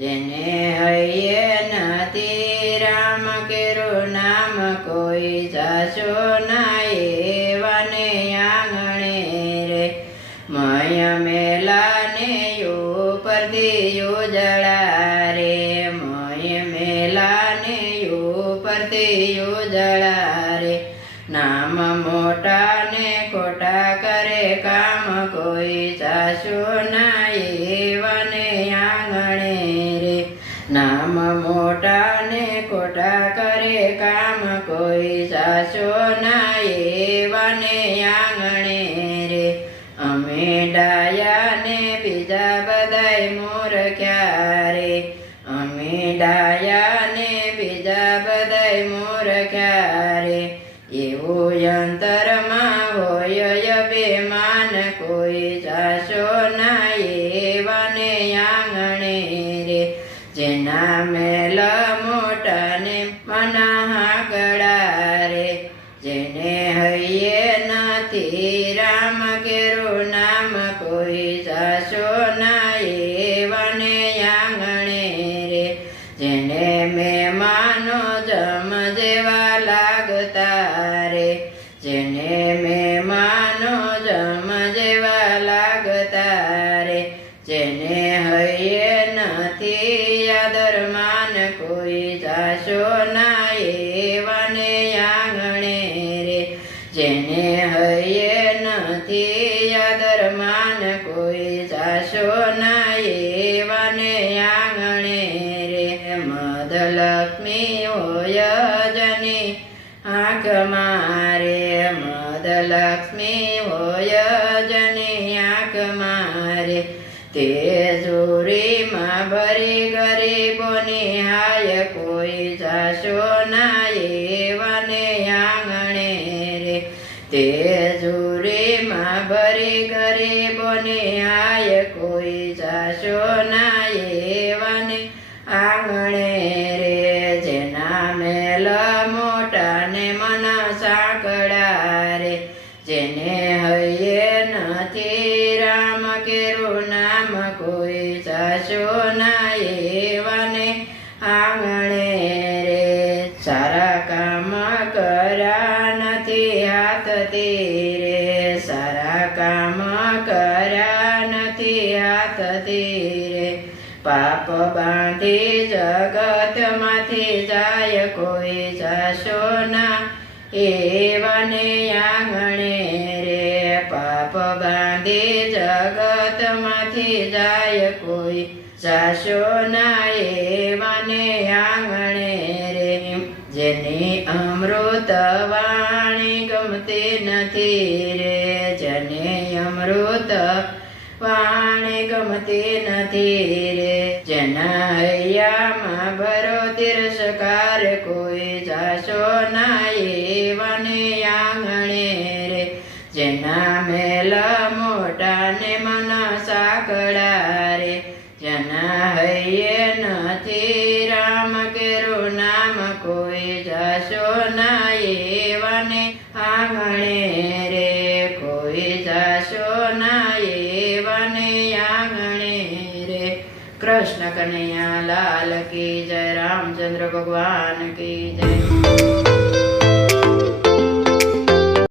જેને હૈયે નથી રામ કેરું નામ કોઈ જાશો ના એવાને આંગણે રે મય મેલાને ઉપરથી ઉજળા રે મય મેલાને ઉપરથી ઉજળા રે નામ મોટા ને ખોટા કરે કામ કોઈ જાશો ના એવાને આંગણે રે નામ મોટા ને ખોટા કરે કામ કોઈ જાશો ના એવાને આંગણે રે અમે ડાયા ને બીજા બધાય મૂર્ખ્યા રે અમે ડાયા ને બીજા બધાય મૂર્ખ્યા રે એવું અંતરમાં હોય અભિમાન કોઈ જાશો ના એવાને આંગણે રે જેના મેલ મોટા ને મનાહકડા રે જેને હૈયે નથી રામ કેરું નામ કોઈ જાશો ના એવાને આંગણે રે જેને મહેમાનો જમ જેવા લાગતા રે જેને મહેમાનો જમ જેવા લાગતા રે જેને હૈયે નથી આદરમાન કોઈ જાશો ના એવાને આંગણે રે જેને હૈયે નથી આદરમાન કોઈ જાશો ના એવાને આંગણે રે મદલક્ષ્મી હોય જની આંખ મારે મદલક્ષ્મી હોય જની આંખ મારે તે જોરીમાં ભરી ગરીબોની હાય કોઈ જાશો ના એવાને આંગણે રે તે જોરીમાં ભરી ગરીબોની હાય કોઈ જાશો ના એવાને આંગણે રે જેના મેલ મોટા ને મન સાંકળા રે જેને હૈયે નથી રામ કેરું નામ કોઈ જાશો ના એવાને આંગણે રે સારા કામ કર્યા નથી હાથથી રે સારા કામ કર્યા નથી હાથથી રે પાપ બાંધી જગતમાંથી જાય કોઈ જાશો ના એવાને આંગણે રે પાપ બાંધી જગતમાંથી જાય કોઈ જાશો ના એવાને આંગણે રે જેની અમૃત વાણી ગમતી નથી રે જેને અમૃત વાણી ગમતી નથી રે જેના હૈયામાં ભરો તિરસ્કાર કોઈ જાશો ના એવાને આંગણે રે જેના મેલ મોટા ને મન સાંકળા રે જેના હૈયે નથી રામ કેરું નામ કોઈ જાશો ના એવાને આંગણે રે કોઈ જાશો ના એવાને આંગણે રે કૃષ્ણ કનૈયા લાલ કી જય રામચંદ્ર ભગવાન કી જય।